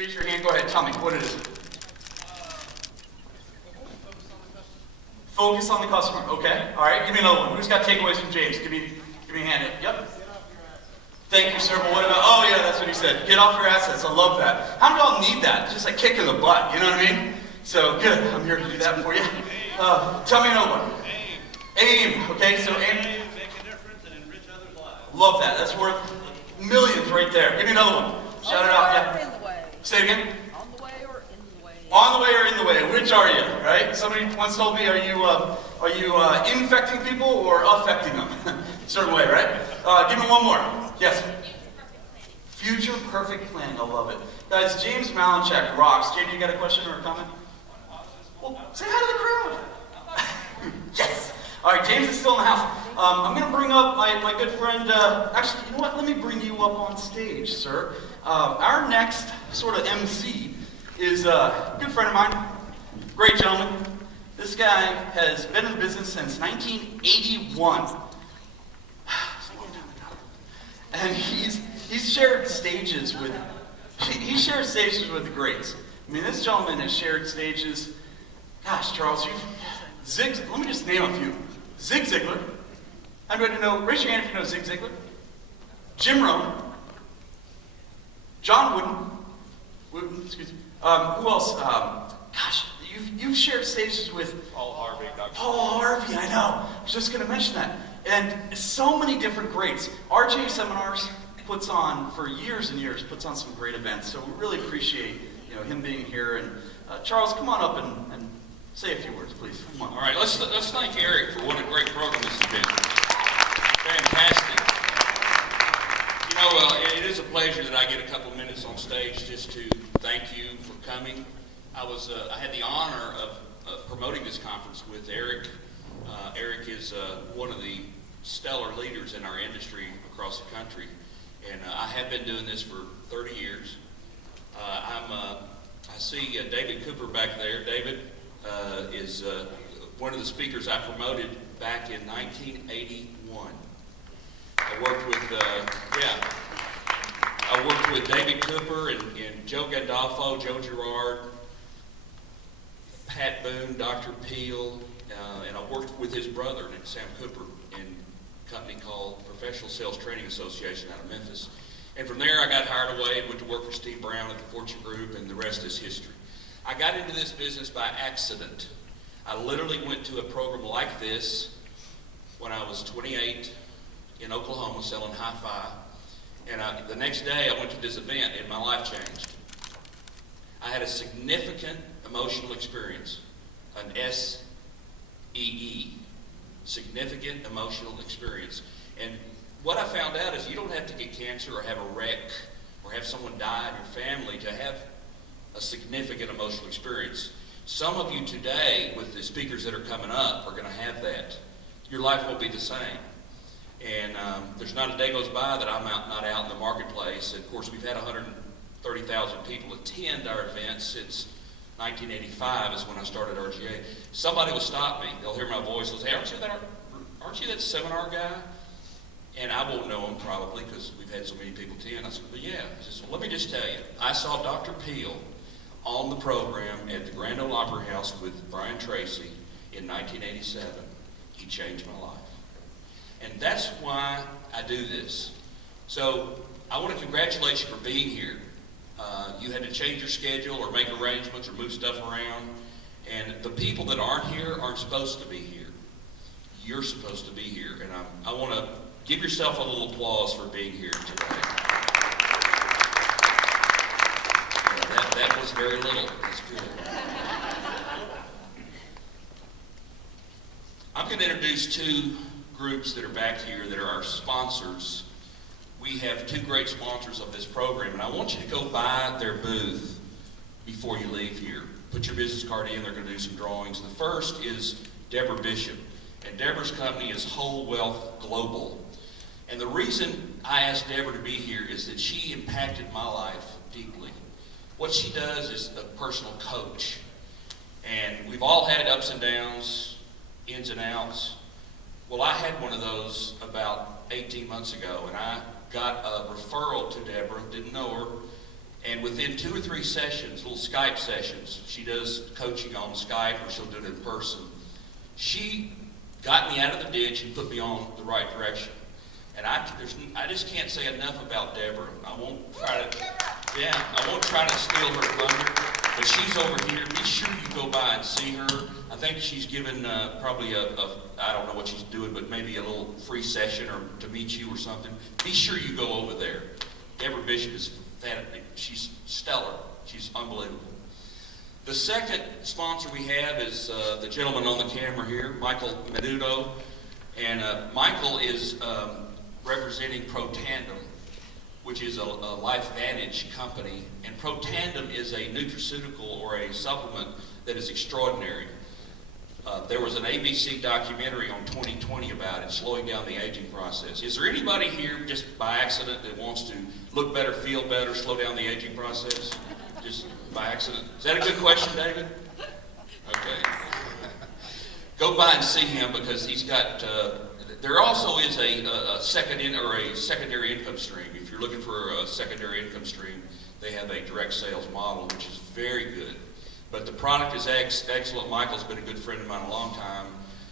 raise your hand. Go ahead. Tell me, what is it? Focus on the customer. Okay. All right. Give me another one. Who's got takeaways from James? Give me a hand. Yep. Thank you, sir. But what about? Oh yeah, that's what he said. Get off your assets. I love that. How many of y'all need that? Just like kick in the butt. You know what I mean? So good. I'm here to do that for you. Tell me another one. Aim. Okay. So aim. Make a difference and enrich others' lives. Love that. That's worth millions right there. Give me another one. Shout it out. Yeah. In the way. Say it again. On the way or in the way? On the way or in the way? Which are you? Right? Somebody once told me, are you infecting people or affecting them? Certain way, right? Give me one more. Yes. Future perfect planning. I love it, guys. James Malinchak rocks. James, you got a question or a comment? Well, say hi to the crowd. Yes. All right, James is still in the house. I'm going to bring up my good friend. Actually, you know what? Let me bring you up on stage, sir. Our next sort of MC is a good friend of mine. Great gentleman. This guy has been in business since 1981. And he's shared stages with the greats. I mean, this gentleman has shared stages. Gosh, Charles, let me just name a few. Zig Ziglar. I'm going to know. Raise your hand if you know Zig Ziglar. Jim Rohn. John Wooden. Excuse me. Who else? Gosh, you've shared stages with Paul Harvey. Paul Harvey. I know. I was just going to mention that. And so many different greats. RJ Seminars puts on, for years and years, puts on some great events. So we really appreciate him being here. And Charles, come on up and say a few words, please. Come on. All right, let's thank Eric for what a great program this has been. Fantastic. It is a pleasure that I get a couple minutes on stage just to thank you for coming. I had the honor of promoting this conference with Eric. Eric is one of the stellar leaders in our industry across the country, and I have been doing this for 30 years. I see David Cooper back there. David is one of the speakers I promoted back in 1981. I worked with David Cooper and Joe Gandolfo, Joe Girard, Pat Boone, Dr. Peel, and I worked with his brother, named Sam Cooper, in a company called Professional Sales Training Association out of Memphis. And from there I got hired away and went to work for Steve Brown at the Fortune Group, and the rest is history. I got into this business by accident. I literally went to a program like this when I was 28 in Oklahoma selling hi-fi. And the next day I went to this event and my life changed. I had a significant emotional experience, an SEE, significant emotional experience. And what I found out is you don't have to get cancer or have a wreck or have someone die in your family to have a significant emotional experience. Some of you today, with the speakers that are coming up, are going to have that. Your life won't be the same. And there's not a day goes by that I'm not out in the marketplace. And of course, we've had 130,000 people attend our events since 1985 is when I started RGA. Somebody will stop me. They'll hear my voice. They'll say, aren't you that seminar guy? And I won't know him probably because we've had so many people attend. I said, but yeah. He says, well, let me just tell you. I saw Dr. Peel on the program at the Grand Ole Opry House with Brian Tracy in 1987. He changed my life. And that's why I do this. So I want to congratulate you for being here. You had to change your schedule or make arrangements or move stuff around. And the people that aren't here aren't supposed to be here. You're supposed to be here. And I want to give yourself a little applause for being here today. That was very little. That's good. I'm going to introduce two groups that are back here that are our sponsors. We have two great sponsors of this program, and I want you to go by their booth before you leave here. Put your business card in. They're going to do some drawings. The first is Deborah Bishop, and Deborah's company is Whole Wealth Global. And the reason I asked Deborah to be here is that she impacted my life deeply. What she does is a personal coach. And we've all had ups and downs, ins and outs. Well, I had one of those about 18 months ago, and I got a referral to Deborah, didn't know her, And within 2 or 3 sessions, little Skype sessions, she does coaching on Skype or she'll do it in person. She got me out of the ditch and put me on the right direction. And I just can't say enough about Deborah. I won't try to steal her thunder, but she's over here. Be sure you go by and see her. I think she's given probably I don't know what she's doing, but maybe a little free session or to meet you or something. Be sure you go over there. Deborah Bishop is fantastic. She's stellar. She's unbelievable. The second sponsor we have is the gentleman on the camera here, Michael Menudo. And Michael is representing Pro Tandem, which is a LifeVantage company. And Pro Tandem is a nutraceutical or a supplement that is extraordinary. There was an ABC documentary on 2020 about it, slowing down the aging process. Is there anybody here just by accident that wants to look better, feel better, slow down the aging process? Just by accident? Is that a good question, David? Okay. Go by and see him because he's got, there also is a secondary income stream. If you're looking for a secondary income stream, they have a direct sales model, which is very good. But the product is excellent. Michael's been a good friend of mine a long time.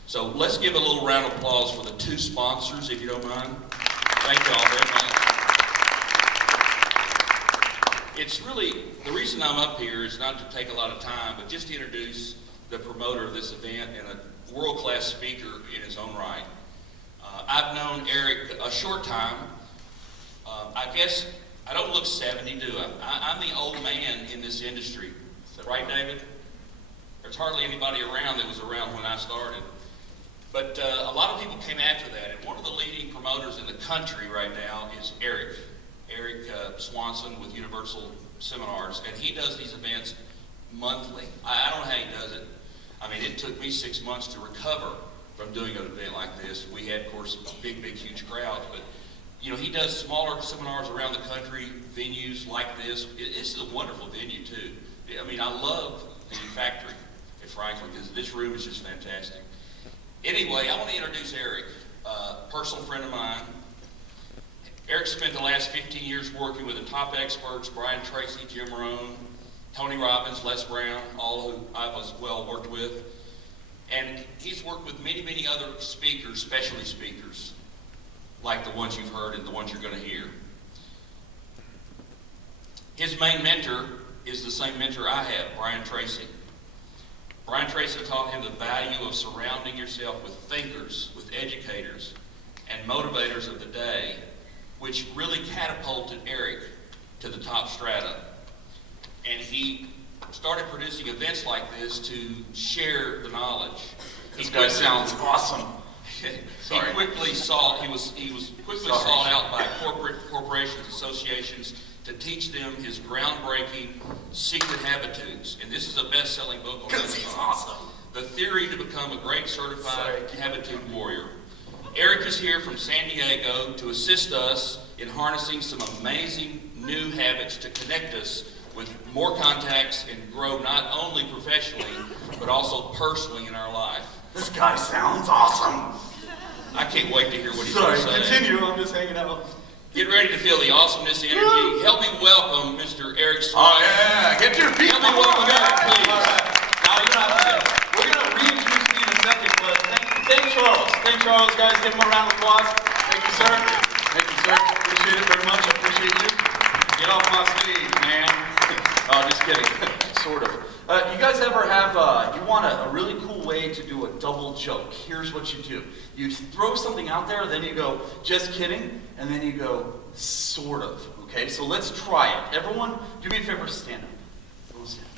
So let's give a little round of applause for the 2 sponsors, if you don't mind. Thank you all very much. It's really, the reason I'm up here is not to take a lot of time, but just to introduce the promoter of this event and a world-class speaker in his own right. I've known Eric a short time. I guess I don't look 70, do I? I'm the old man in this industry. Right, David? There's hardly anybody around that was around when I started. But a lot of people came after that. And one of the leading promoters in the country right now is Eric Swanson with Universal Seminars. And he does these events monthly. I don't know how he does it. I mean, it took me 6 months to recover from doing an event like this. We had, of course, big, huge crowds. But, you know, he does smaller seminars around the country, venues like this. This is a wonderful venue, too. I mean, I love the factory at Franklin because this room is just fantastic. Anyway, I want to introduce Eric, a personal friend of mine. Eric spent the last 15 years working with the top experts, Brian Tracy, Jim Rohn, Tony Robbins, Les Brown, all who I've as well worked with. And he's worked with many other speakers, specialty speakers, like the ones you've heard and the ones you're going to hear. His main mentor is the same mentor I have, Brian Tracy. Brian Tracy taught him the value of surrounding yourself with thinkers, with educators, and motivators of the day, which really catapulted Eric to the top strata. And he started producing events like this to share the knowledge. This guy sounds awesome. He quickly he was quickly sought out by corporations, associations, to teach them his groundbreaking secret habitudes. And this is a best-selling book on Because he's awesome. The Theory to Become a Great Certified Habitude Warrior. Eric is here from San Diego to assist us in harnessing some amazing new habits to connect us with more contacts and grow not only professionally, but also personally in our life. This guy sounds awesome. I can't wait to hear what he's going to say. Continue. I'm just hanging out. Get ready to feel the awesomeness, the energy. Help me welcome Mr. Eric Swanson. Oh, yeah. Get to your feet. Help me welcome Eric, please. All right. Now, you don't have to. We're going to reintroduce you in a second, but thank Charles. Thank Charles, guys. Give him a round of applause. Thank you, sir. Thank you, sir. Appreciate it very much. I appreciate you. Get off my stage, man. Oh, just kidding. Sort of. You guys ever have, you want a really cool way to do a double joke. Here's what you do. You throw something out there, then you go, just kidding, and then you go, sort of. Okay, so let's try it. Everyone, do me a favor, stand up. Everyone stand up.